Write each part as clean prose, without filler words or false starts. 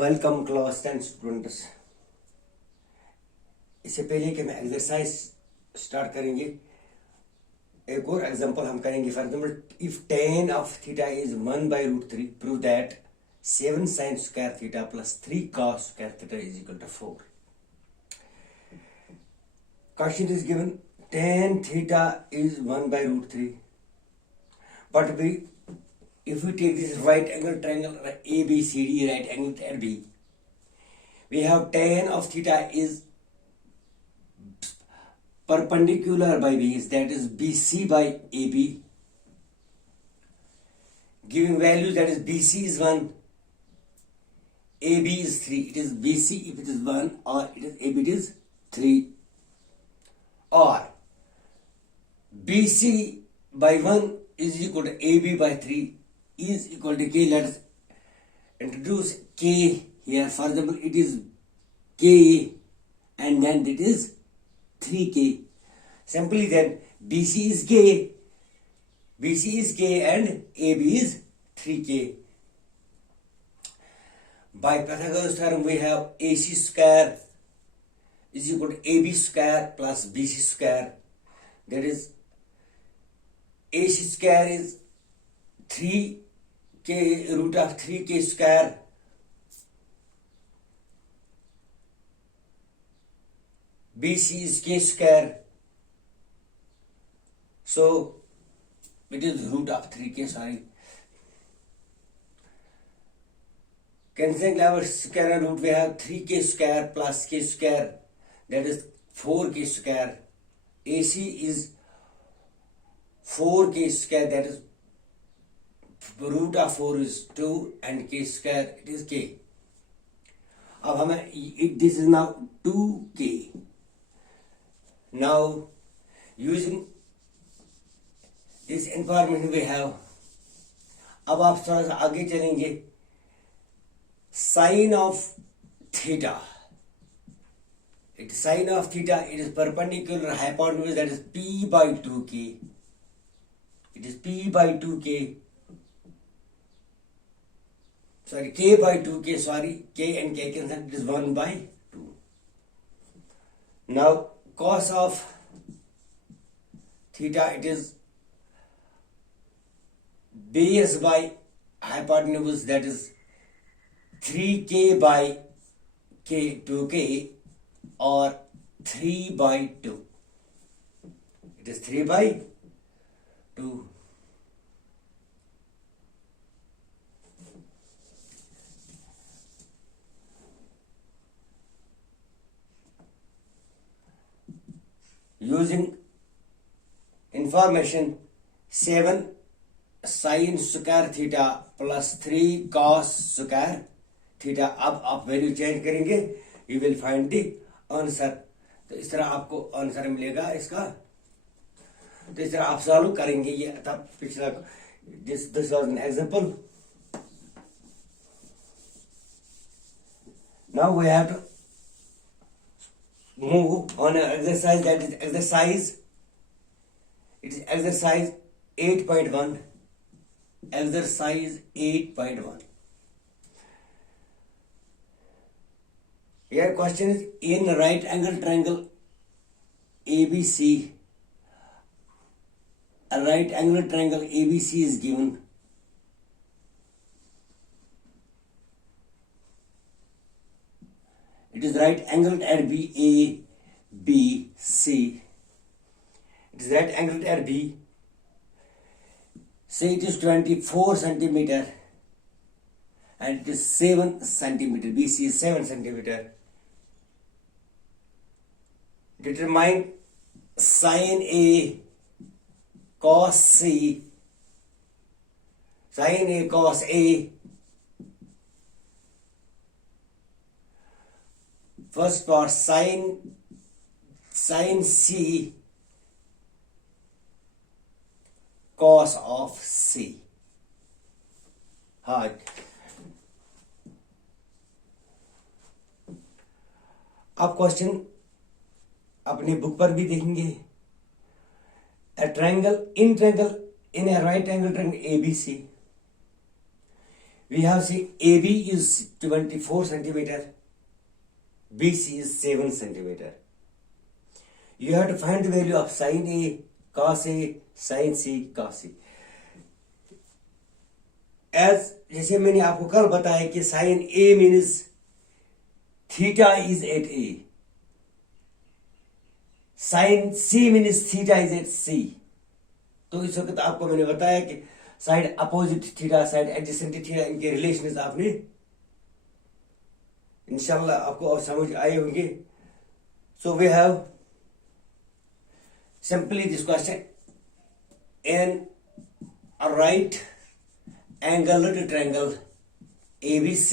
Welcome class 10 students. इससे पहले कि हम एक्सरसाइज स्टार्ट करेंगे, एक और एग्जांपल हम करेंगे। For example, if tan of theta is 1/√3, prove that 7 sin square theta plus 3 cos square theta is equal to 4. Question is given, tan theta is 1/√3, but if we take this right angle triangle ABCD, right angle at B, we have tan of theta is perpendicular by base, that is BC by AB, giving values, that is BC is 1, AB is 3. It is BC if it is 1, or it is AB it is 3, or BC by 1 is equal to AB by 3 is equal to K. Let us introduce K here. For example, it is K and then it is 3K. Simply then BC is K and AB is 3K. By Pythagoras theorem we have AC square is equal to AB square plus BC square. That is AC square is 3K root of 3K square BC is K square, so it is root of 3K. Cancelling our square root, we have 3K square plus K square, that is 4K square. AC is 4K square, that is root of 4 is 2 and K square it is K. अब हमें this is now 2K. Now using this information we have, अब आप थोड़ा सा आगे चलेंगे. Sin of theta, sin of theta, it is perpendicular hypotenuse, that is P by 2K. It is P by 2K. Sorry, K by 2K. Sorry, K and K cancel. It is 1 by 2. Now cos of theta, it is base by hypotenuse, that is 3K by K 2K, or 3 by 2. It is 3 by 2. Using information 7 sin square theta plus 3 cos square theta, अब आप value change करेंगे, you will find the answer. तो इस तरह आपको answer मिलेगा इसका. तो इस तरह आप सॉल्व करेंगे. ये था पिछला, this was an example. Now we have to move on an exercise, that is exercise. It is exercise 8.1. Exercise 8.1. Here question is, in right angle triangle ABC, a right angle triangle ABC is given. It is right angled at B, A, B, C. It is right angled at B. Say it is 24 centimeter and it is 7 centimeter. BC is 7 centimeter. Determine sin A cos C. Sin A cos A. First part, sin C cos of C. हाँ, आप question अपनी book पर भी देखेंगे. A triangle in a right angle triangle ABC, We have say AB is 24 centimeter, BC is 7 centimeter. You have to find the value of sin A, cos A, sin C, cos C. As जैसे मैंने आपको कल बताया कि sin A means theta is at A, sin C means theta is at C. तो इस वक्त आपको मैंने बताया कि side opposite theta, side adjacent theta, इनके रिलेशन आपने इंशाल्लाह आपको और समझ आए होंगे. So we have simply this question, an right angled triangle ABC,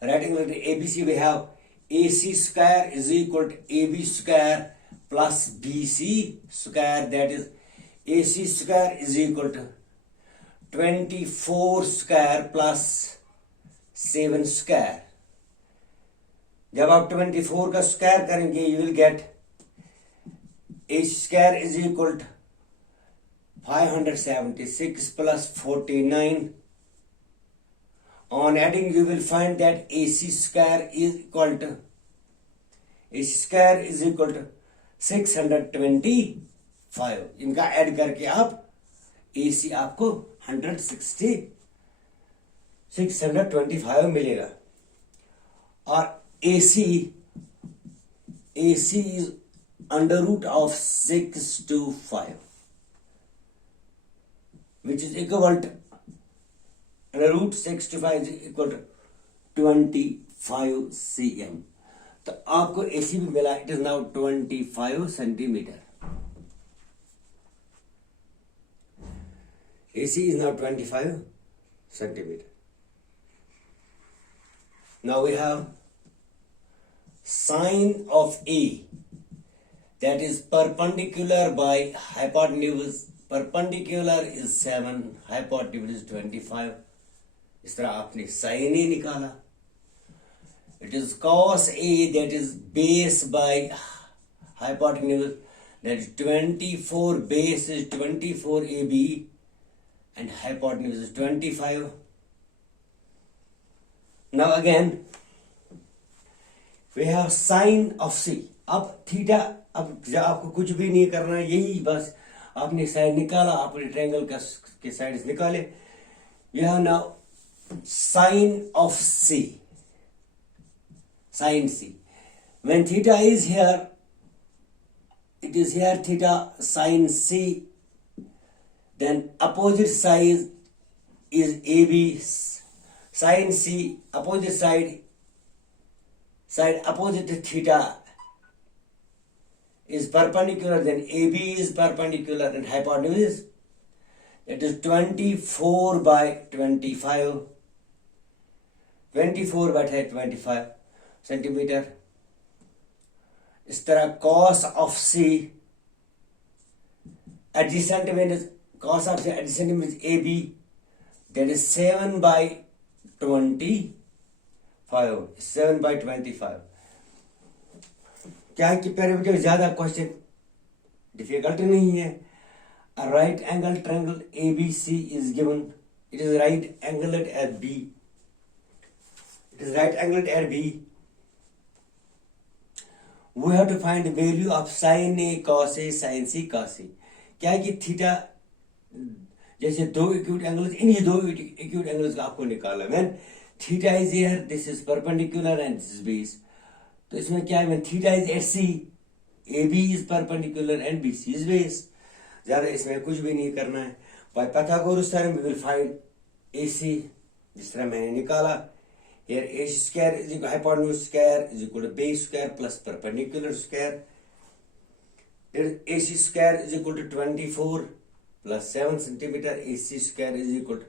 right angle ABC, we have AC square is equal to AB square plus BC square, that is AC square is equal to 24 square plus 7 square. जब आप 24 का square करेंगे you will get AC square is equal to 576 plus 49. On adding you will find that AC square is equal to 625. इनका add करके आप AC आपको 625 मिलेगा. और AC is under root of 6 to 5, which is equivalent under root 6 to 5 is equal to 25 cm. तो आपको AC भी मिला, it is now 25 centimeter. AC is now 25 centimeter. Now we have sine of A, that is perpendicular by hypotenuse. Perpendicular is 7, hypotenuse 25. इस तरह आपने sign ए निकाला. It is cos A, that is base by hypotenuse, that is 24. Base is 24 AB and hypotenuse is 25. Now again we have sine of C. अब theta, अब आपको कुछ भी नहीं करना है, यही बस आपने साइड निकाला, आपने ट्रायंगल के साइड्स निकाले. You have now sine of C, sine C. When theta is here, it is here theta sine C, then opposite side is AB. Sine C opposite side opposite theta is perpendicular, then AB is perpendicular and hypotenuse, that is 24 by 25. 24 by 25 centimeter. इस तरह cos of C, adjacent means cos of C adjacent means AB, that is 7 by 25. 7 by 25. क्या कि parameter ज्यादा question difficult नहीं है. A right angle triangle ABC is given. It is right angled at B. It is right angled at B. We have to find the value of sin A, cos A, sin C, cos C. क्या है कि theta, जैसे दो acute angles, इन्हीं दो acute angles का आपको निकाला. When theta is here, this is perpendicular and this is base. तो इसमें क्या है, when theta is at C, AB is perpendicular and BC is base. ज्यादा इसमें कुछ भी नहीं करना है. By Pythagoras theorem we will find AC, जिस तरह मैंने निकाला. Here AC square is equal to hypotenuse square is equal to base square plus perpendicular square. Here AC square is equal to 24 plus 7 centimeter. AC square is equal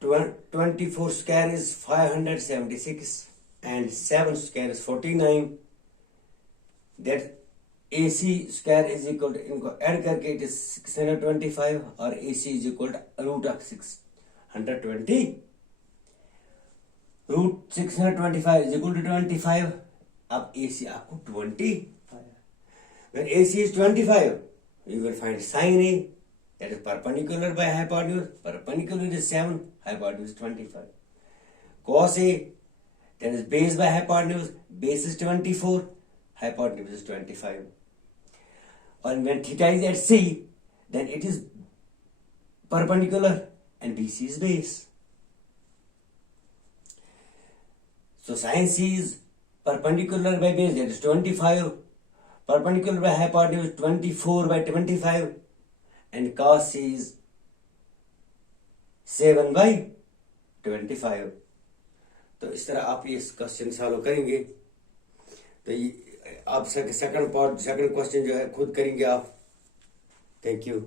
to 24 square is 576 and 7 square is 49. That AC square is equal to, इनको add करके it is 625 और AC is equal to root of 620. Root 625 is equal to 25. अब AC आपको 25. When AC is 25, you will find sin A. that is perpendicular by hypotenuse. Perpendicular is 7, hypotenuse 25. Cos A, that is base by hypotenuse. Base is 24, hypotenuse is 25. And when theta is at C, then it is perpendicular and BC is base. So sin C is perpendicular by base, that is 25. Perpendicular by hypotenuse 24 by 25. And cos C is 7 by 25. तो इस तरह आप ये question solve करेंगे। तो ये आप second question जो है खुद करेंगे आप। Thank you.